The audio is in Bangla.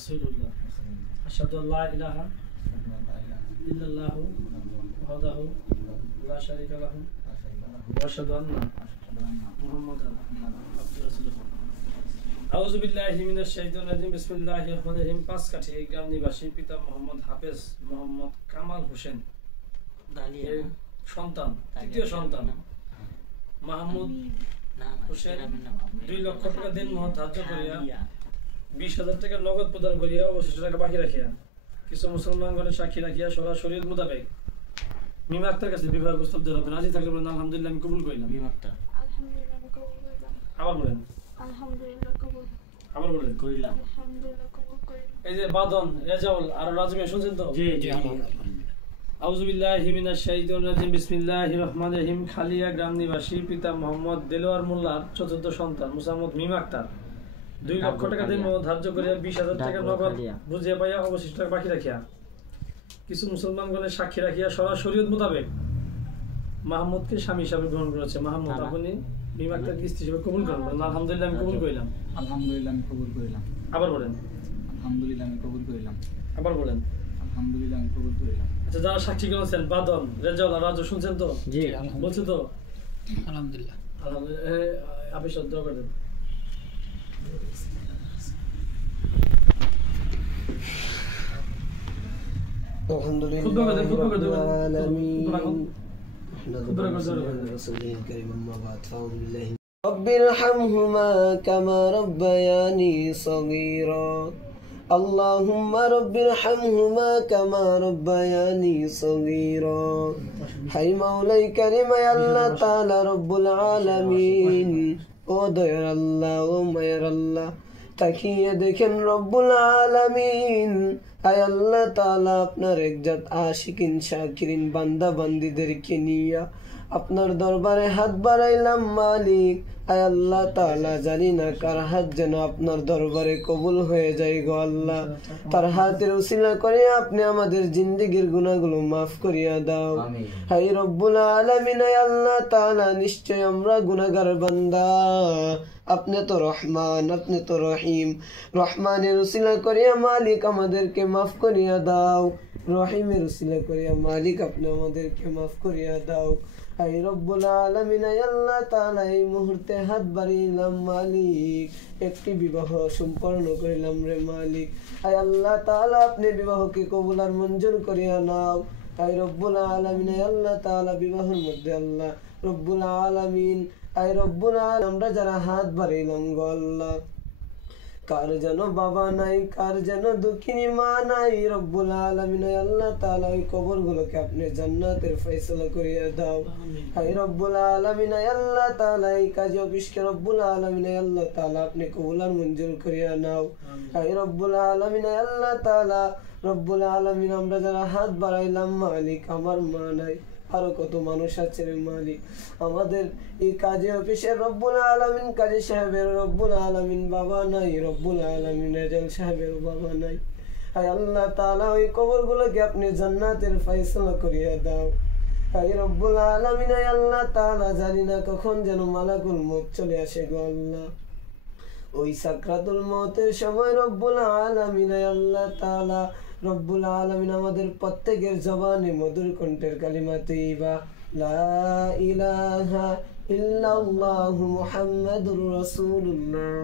রাসূলুল্লাহ আশহাদু আল্লা ইলাহা ইল্লাল্লাহু ওয়াহদাহু লা শারীকা লাহু ওয়া আশহাদু আন্না মুহাম্মাদান আবদুহু ওয়া রাসূলুহু। আউযু বিল্লাহি মিনাশ শাইতানির রাজিম। বিসমিল্লাহির রহমানির রহিম। পাঁচকাঠি গ্রাম নিবাসী, পিতা মোহাম্মদ হাফেজ মোহাম্মদ কামাল হোসেন, সন্তান তৃতীয় সন্তান মাহমুদ হোসেন 2 লক্ষ টাকা দিন মহৎ ধার্য করিয়া 20,000 টাকা নগদ প্রদান করিয়া অবশিষ্ট টাকা বাকি রাখিয়া কিছু মুসলমানগণের সাক্ষী রাখিয়া সরা শরীয়ত মোতাবেক মিম আক্তার কাছে বিবাহ প্রস্তাব দেওয়া হবে। রাজি থাকলে বলেন আলহামদুলিল্লাহ আমি কবুল করিলাম। মিম আক্তার আলহামদুলিল্লাহ আমি কবুল করিলাম। আবার বলেন আলহামদুলিল্লাহ কবুল। আবার বলেন করিলাম। আলহামদুলিল্লাহ কবুল করিলাম। এই যে বাদন রেজাউল আর রাজমিয়া শুনছেন তো? জি জি। আউযু বিল্লাহি মিনাশ শাইতানির রাজিম। বিসমিল্লাহির রহমানির রহিম। খালিয়া গ্রাম নিবাসী, পিতা মোহাম্মদ দেলোয়ার মোল্লার চতুর্থ সন্তান মুসাম্মদ মিম আক্তার 2 লক্ষ টাকা দিন ধার্য করিয়া 20,000 টাকা নগদ বুঝিয়া পাইয়া অবশিষ্ট টাকা বাকি রাখিয়া কিছু মুসলমানগণের সাক্ষী রাখিয়া সরা শরীয়ত মোতাবেক মাহমুদকে স্বামী হিসাবে গ্রহণ করেছে। মাহমুদ আপনি মিম আক্তারকে স্ত্রী হিসেবে কবুল করেন। আলহামদুলিল্লাহ আমি কবুল করিলাম। আলহামদুলিল্লাহ আমি কবুল করিলাম। আবার বলেন আলহামদুলিল্লাহ আমি কবুল করিলাম। আবার বলেন আলহামদুলিল্লাহ আমি কবুল করিলাম। আচ্ছা, যারা সাক্ষী করেছেন বাদন রেজাউল আর রাজু শুনছেন তো? জি বলছে তো? আলহামদুলিল্লাহ। আলহামদুলিল্লাহ। আপনি সব দোয়া করেন। رب ارحمهما كما ربياني صغيرا اللهم رب ارحمهما كما ربياني صغيرا হাই মাওলাই কারিম আল্লাহ তাআলা রব্বুল আলামিন, ও দয়ার আল্লাহ, ও মায়ের আল্লাহ, তাকিয়ে দেখেন রব্বুল আলামিন, আয় আল্লাহ তাআলা আপনার একজাত আশিকিন শাকিরিন বান্দা বান্দীদেরকে নিয়ে আপনার দরবারে হাত বাড়াইলাম মালিক। আয় আল্লাহ তাআলা জানি না কার হাত যেন আপনার দরবারে কবুল হয়ে যায় গো আল্লাহ। তার হাতের উসিলা করে আপনি আমাদের জিন্দেগীর গুনাহগুলো মাফ করিয়া দাও। হাই রব্বুল আলামিন, আয় আল্লাহ তাআলা নিশ্চয় আমরা গুনাহগার বান্দা, আপনি তো রহমান, আপনি তো রহিম। রহমানের উসিলা করিয়া মালিক আমাদেরকে মাফ করিয়া দাও, রহিমের উসিলা করিয়া মালিক আপনি আমাদেরকে মাফ করিয়া দাও। হাই রব্বুল আলামিন, আয় আল্লাহ তাআলা এই মুহূর্তে হাত বাড়িলাম মালিক, একটি বিবাহ সম্পন্ন করিলাম রে মালিক। আয় আল্লাহ তাআলা আপনি বিবাহকে কবুল আর মঞ্জুর করিয়া নাও। আয় রব্বুল আলামিন, আয় আল্লাহ তাআলা বিবাহের মধ্যে আল্লাহ রব্বুল আলামিন, আয় রব্বুল আলামিন আমরা যারা হাত বাড়িলাম গো আল্লাহ, কার যেন বাবা নাই, কার যেন দুঃখিনী মা নাই, রব্বুল আলামিন আল্লাহ তাআলা ওই কবরগুলোকে আপনি জান্নাতের ফয়সালা করিয়ে দাও। হাই রব্বুল আলামিন আল্লাহ তাআলা এই কাজে অফিসকে রব্বুল আলামিন আল্লাহ তাআলা আপনি কবুল আর মঞ্জুর করিয়া নাও। হাই রব্বুল আলামিন আল্লাহ তাআলা রব্বুল আলামিন আমরা যারা হাত বাড়াইলাম মালিক, আমার মা নাই, আরো কত মানুষ আছে রে মালিক, আমাদের এই কাজে অফিসের রব্বুল আলামিন কাজী সাহেবের রব্বুল আলামিন বাবা নাই, রব্বুল আলামিন রেজাল সাহেবের বাবা নাই। হায় আল্লাহ তাআলা ওই কবরগুলোকে আপনি জান্নাতের ফয়সালা করিয়া দাও। হায় রব্বুল আলামিন আল্লাহ তাআলা জানি না কখন যেন মালাকুল মউত চলে আসে গো আল্লাহ, ওই সাকরাতুল মউতের সময় রব্বুল আলামিন আল্লাহ তাআলা রব্বুল আলামিন আমাদের প্রত্যেকের জবানে মধুর কণ্ঠের কালিমা তৈবা লা ইলাহা ইল্লাল্লাহু মুহাম্মাদুর রাসূলুল্লাহ।